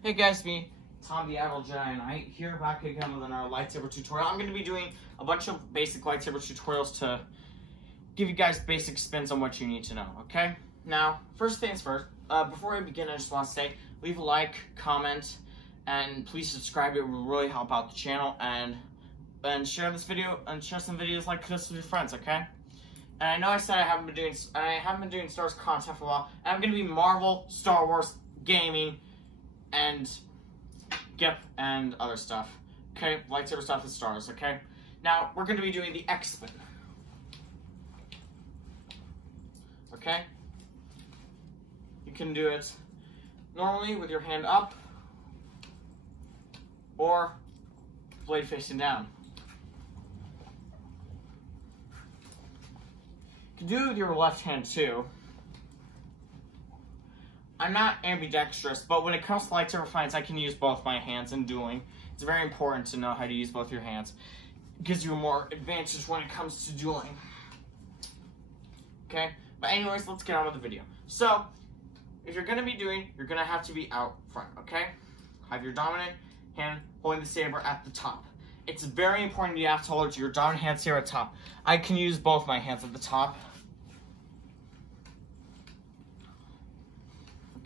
Hey guys, me, Tom the Adult Jedi Knight, here back again with another lightsaber tutorial. I'm going to be doing a bunch of basic lightsaber tutorials to give you guys basic spins on what you need to know, okay? Now, first things first, before I begin, I just want to say, leave a like, comment, and please subscribe. It will really help out the channel, and share this video, and share some videos like this with your friends, okay? And I know I said I haven't been doing Star Wars content for a while, and I'm going to be Marvel, Star Wars, gaming, and and other stuff. Okay, lightsaber stuff is Star Wars, okay? Now, we're going to be doing the X spin. Okay? You can do it normally with your hand up, or blade facing down. You can do it with your left hand too. I'm not ambidextrous, but when it comes to lightsaber fights, I can use both my hands in dueling. It's very important to know how to use both your hands. It gives you more advantage when it comes to dueling. Okay? But anyways, let's get on with the video. So, if you're going to be dueling, you're going to have to be out front, okay? Have your dominant hand holding the saber at the top. It's very important you have to hold your dominant hand here at the top. I can use both my hands at the top.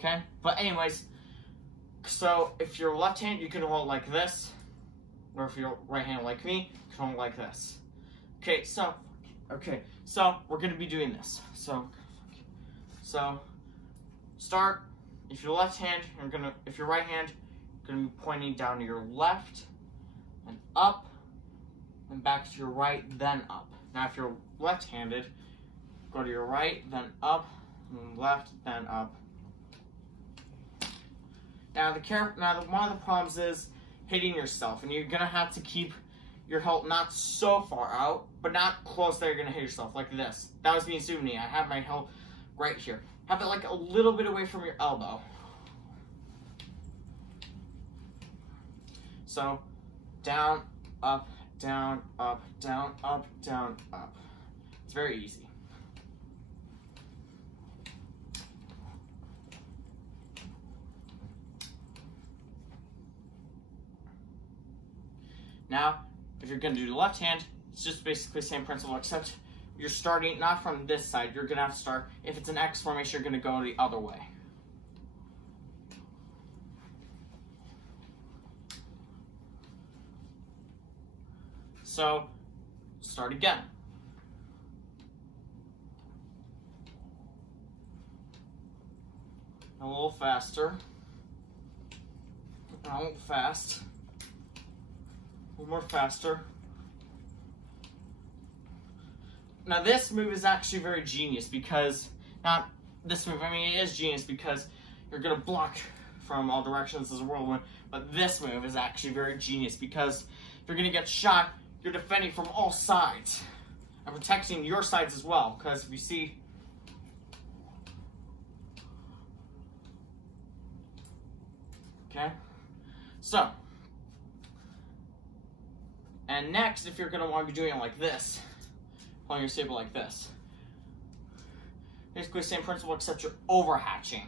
Okay, but anyways, so if you're left hand, you can hold it like this, or if you're right hand like me, you can hold it like this. Okay, so we're gonna be doing this. So start. If you're left hand, if you're right hand, you're gonna be pointing down to your left, and up, and back to your right, then up. Now, if you're left-handed, go to your right, then up, and left, then up. Now, one of the problems is hitting yourself, and you're gonna have to keep your hilt not so far out, but not close that you're gonna hit yourself, like this. That was being assumed me. I have my hilt right here. Have it like a little bit away from your elbow. So, down, up, down, up, down, up, down, up. It's very easy. Now, if you're going to do the left hand, it's just basically the same principle, except you're starting not from this side. You're going to have to start, if it's an X formation, you're going to go the other way. So, start again. A little faster. A little fast. A little more faster. Now this move is actually very genius because, not this move, I mean it is genius because you're going to block from all directions as a whirlwind, but this move is actually very genius because if you're going to get shot, you're defending from all sides and protecting your sides as well, because if you see, okay, so, and next, if you're going to want to be doing it like this, holding your saber like this, basically the same principle except you're overhatching.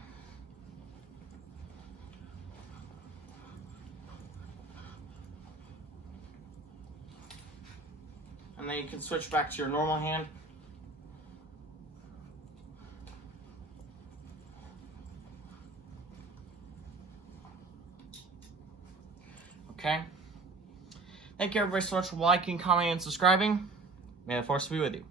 And then you can switch back to your normal hand. Okay. Thank you everybody so much for liking, commenting, and subscribing. May the Force be with you.